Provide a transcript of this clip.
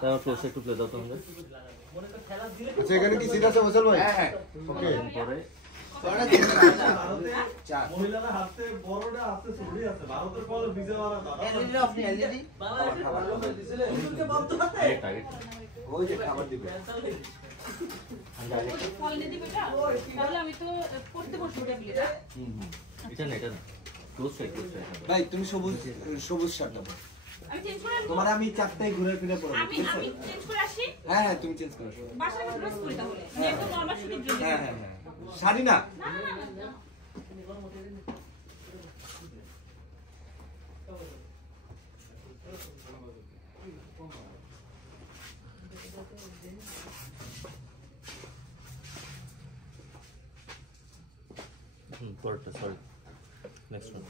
তারপর ক্লোজ একটু প্লে দাও তোমাদের। আচ্ছা এখানে কি সিট আছে ফসল ভাই? হ্যাঁ ওকে পরে মহিলারা হাতে বড়টা হাতে ছড়ি আছে ভারতের বল বিজয়ওয়াড়া দাদা এলইডি অফ নি এলইডি টার্গেট ওই যে খাবার দিবে ফল নিয়ে দিবে এটা তাহলে আমি তো পড়তে বসবো টেবিলে এটা না এটা ক্লোজ ভাই তুমি সবুজ শার্টটা পরো। আমি চেঞ্জ করে আনবো তোমার আমি চারটায় ঘুরে ফিরে পরব আমি চেঞ্জ করে আসি হ্যাঁ হ্যাঁ তুমি চেঞ্জ করো বাসায় ড্রেস করি তাহলে একদম নরমাল সুতির ড্রেস হ্যাঁ হ্যাঁ হ্যাঁ শাড়ি না না পরেরটা সরি নেক্সট ওয়ান